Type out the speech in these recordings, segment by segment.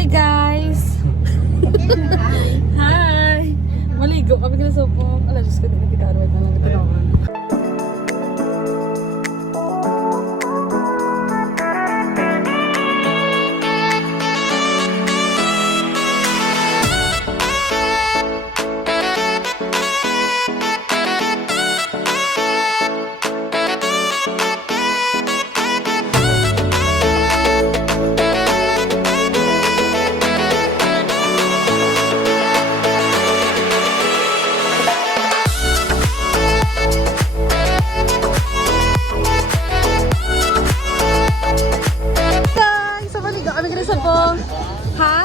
Hi guys! Hi! Maligo kami kaya sa po. Ala, Diyos ko, hindi kita arwad na lang ito naman. Ha?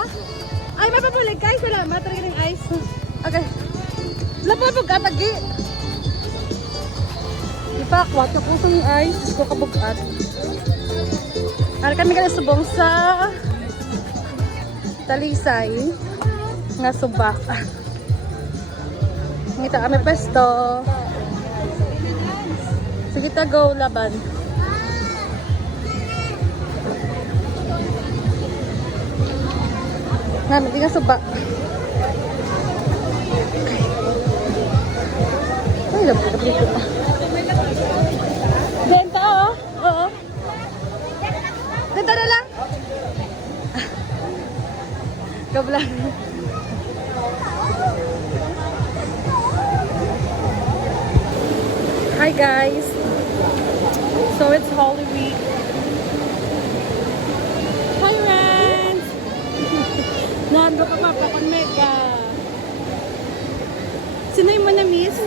Ay, mapapulig guys. Salamat. Talaga ng ice. Okay. Lapapag katagi. Ipakwat. Kapuso ng ice. Diyos ko kabugat. Para kami ka subong sa Talisay. Nga subak. Ngita kami pesto. Sige ta go laban. Namin, di nga suba. Ay, lapit ko pa. Benta, oh. Oo. Benta na lang. Gablang. Hi, guys. So, it's Holy Week. Hi, Ren. Nando ka pa kon Mega. Sino yung mo na-miss?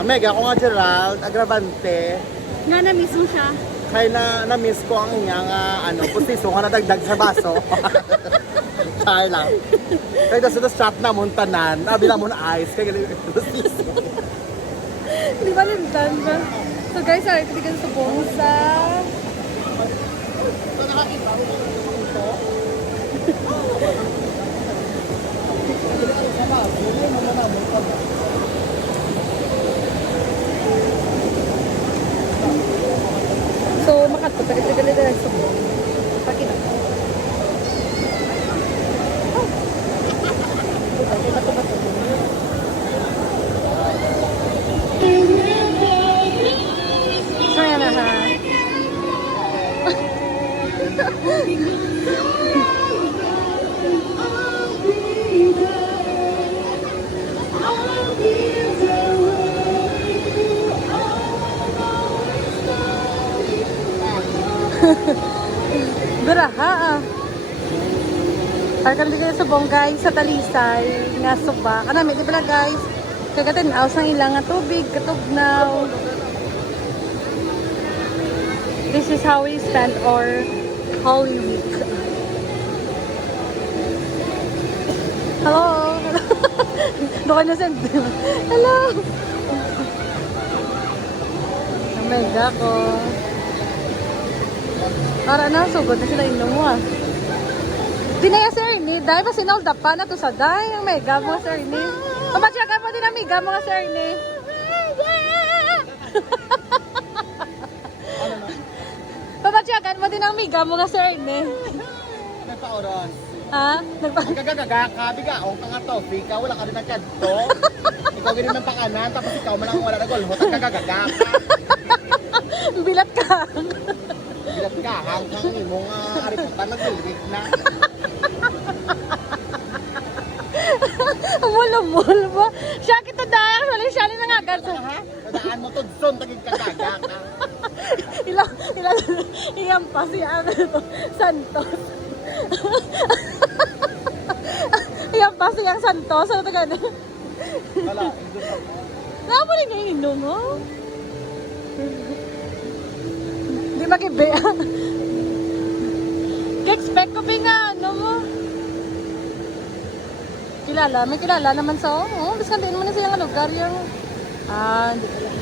Mega, ako nga Gerald, Agravante. Nga na-miss mo siya? Kaya na-miss ko ang inyang pustiso nga nadagdag sa baso. Char lang. Kaya sa shop na mong tanan, bila mo na ice, kaya ganun pustiso. Di ba lintan ba? So guys, sorry, katigan sa buong sa... So nakakita ko ito. So, makato, tagal-tagal na sa buong. Pakita ko. Okay, bato-bato. So, yan na ha. Biraha ah. Parang dito sa Bonggay, sa Talisay, nga suba. Kanami, di ba guys? Kagatin, aos ang ilang nga tubig, katugnaw. This is how we spend our Holy Week. Hello! Doon na send. Hello! Oh my God ko. Para na, sugod na sila inom mo ah. Di na yan, Sir Ernie. Dahil pa sinolda pa na to sa day. Ang mega mo, Sir Ernie. Pamatyagan mo din ang mega mo, Sir Ernie. Pamatyagan mo din ang mega mo, Sir Ernie. Nagpa-oras. Ha? Nagkagagaga ka, bigaong ka nga to. Ikaw, wala ka rin ang kadto. Ikaw ganyan ng pakanan, tapos ikaw malang wala na gulhot. Nagkagagaga ka. Bilat ka. Bilat ka, hanggang imong ariputan, nagulwig na. Mula-mula ba? Siya kita dahil. Wala siya rin nga agad. Nadaan mo to, zon, tagig kagaga ka. Iyan pa si Santos. Iyan pa si Santos. Ano ito gano'n? Wala, Napa rin yung inom mo? Di ba kibe? K-expect ko ba nga ano mo? Kilala? May kilala naman sa biskan din mo na siyang lugar yung... hindi pala.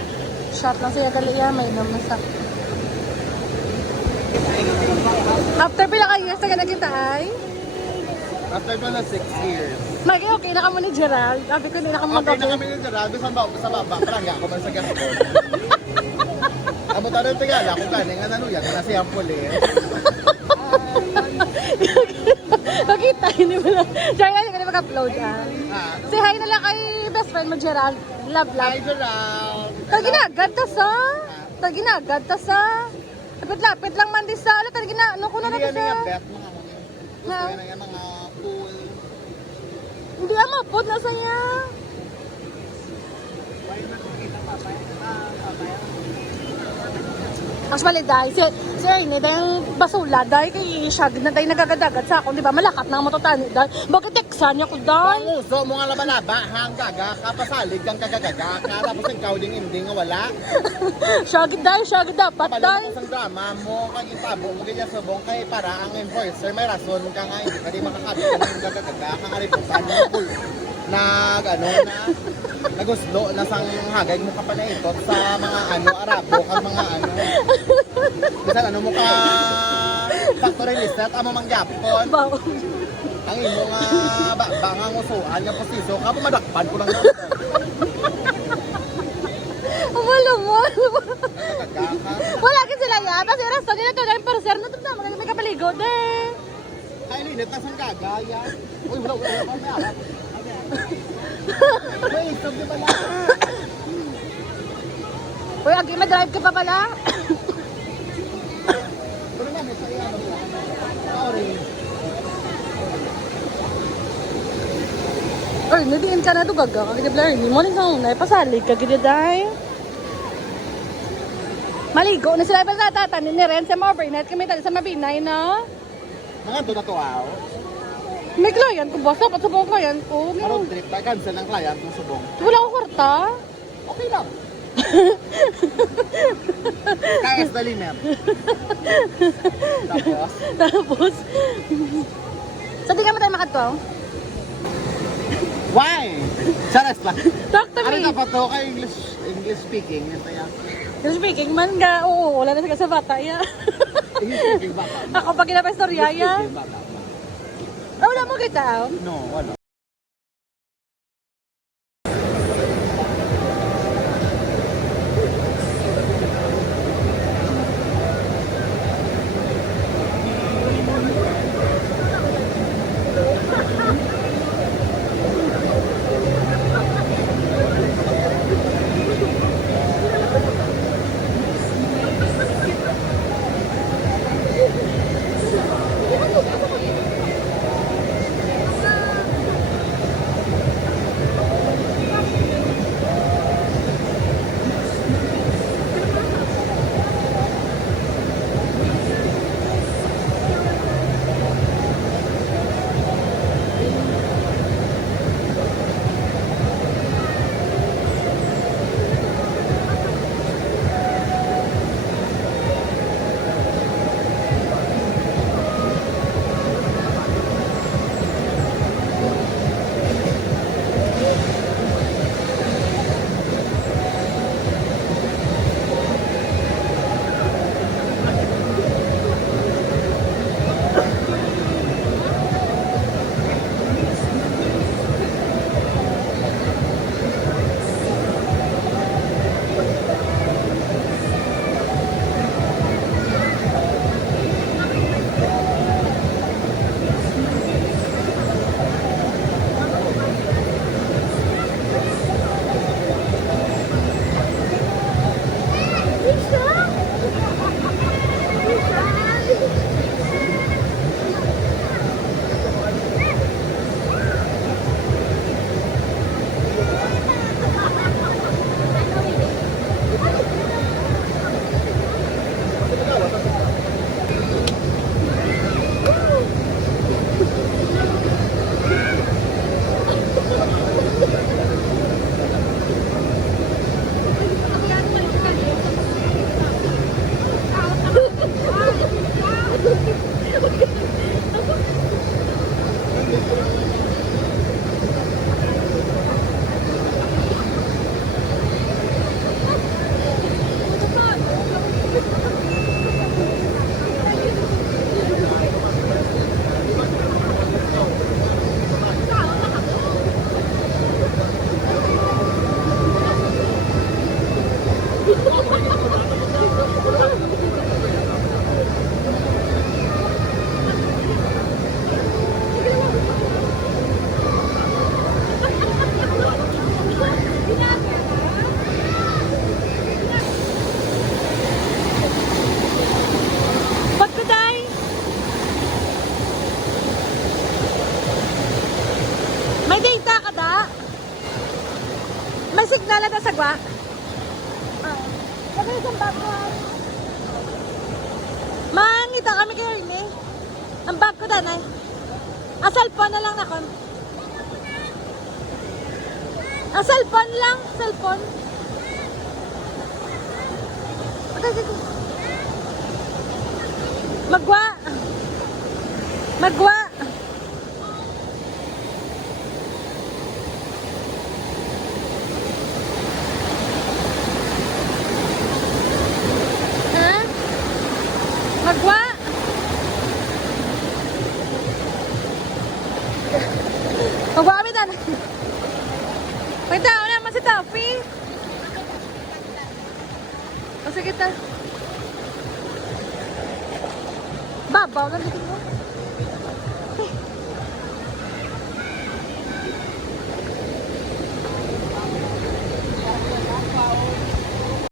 Shot lang siya kaliya. May naman sa... After pila ka years na kita ay? after ko na 6 years. Magi, okay na ka mo ni Gerald. Sabi ko, hindi na ka mo Okay na kami ni Gerald. Sa baba, parang ako man sa gaston. Amo tayo tingala, kung kanin nga nanuyan, na siyang pulis. Hindi mo lang. Gerald, hindi ka na mag-upload ah. Ah. Say hi na lang kay best friend mo, Gerald. Love, Hi, love. Gerald. Taginagad ta sa. Taginagad ta sa. Lapit-lapit lang man di sa. Ala, tagina. Ano ko na Hindi na yan sa. yung bet, mga gusto Ha? yan yung mga pool. Hindi amapod na sa niya. Actually, dahil si Ernie, dahil basula, dahil kay Shag na dahil nagagadagat sa ako, di ba? Malakat na ang matutani dahil. Bakit teksan niya ko dahil? Panguso mo nga laba-laba, hanggaga, kapasalig kang kagagaga, tapos ikaw ding hindi nga wala. Shag dapat Kapalo dahil. mo sa drama mo, kang itabo mo, ganyan subong, kay para ang enforcer, may rason ka nga, hindi ka di makakabit ka ng gagagaga, kang aripusan mo, nag, ano, naguslo, nasang hagay mo ka pa na ito sa mga ano, Arabo, kang mga ano, bisan ano mo ka, factory listed, amo mangyapon, Bao. ang imo nga, bangang usuan, nga posiso, ka, pumadakpan ko lang na, Umalumol. gagagaga ka, Wala ka sila ya. Basta yung resto nila to dahil para sir na ito na. May kapaligo de. ay, linit na sang gagaya, uy, wala, may arap, may isog di ba lang? Uy, agi madrive ka pa pala. Pero namin sa iyo, sorry. Uy, nadiin ka na ito gaga. Kagid blur. Hindi mo rin sa unay. Pasalig ka gid dahil. Maligo na sila ba sa tatanin ni Ren sa mga overnight kami tali sa Mabinay na. Mga doon na to, May client ko ba? Sapat sa mga client ko. Road trip, cancel ng client ng subong. Wala ko kwarta. Okay lang. Kaya sa limit. Tapos, Tapos, sa di ka mo tayo makatong? why? Charas pa. Talk to Ano me. na pa to kay English speaking? Yan pa yan. Speaking man ga, oo, wala na sa bata ya. English speaking bata. Ako pag kinapestorya English ya. speaking bata. Wala mo kita. No, wala. signal na sa gwa. Sabi sa bag ko. Mangita kami kayo ni. Ang bag ko danay. Cellphone na lang na kon. Cellphone lang, cellphone. Okay. Magwa. Magwa. Ha? Magwa. Magwa kami dan. May tao naman si Toffee. O sige ta. Babaw lang dito mo.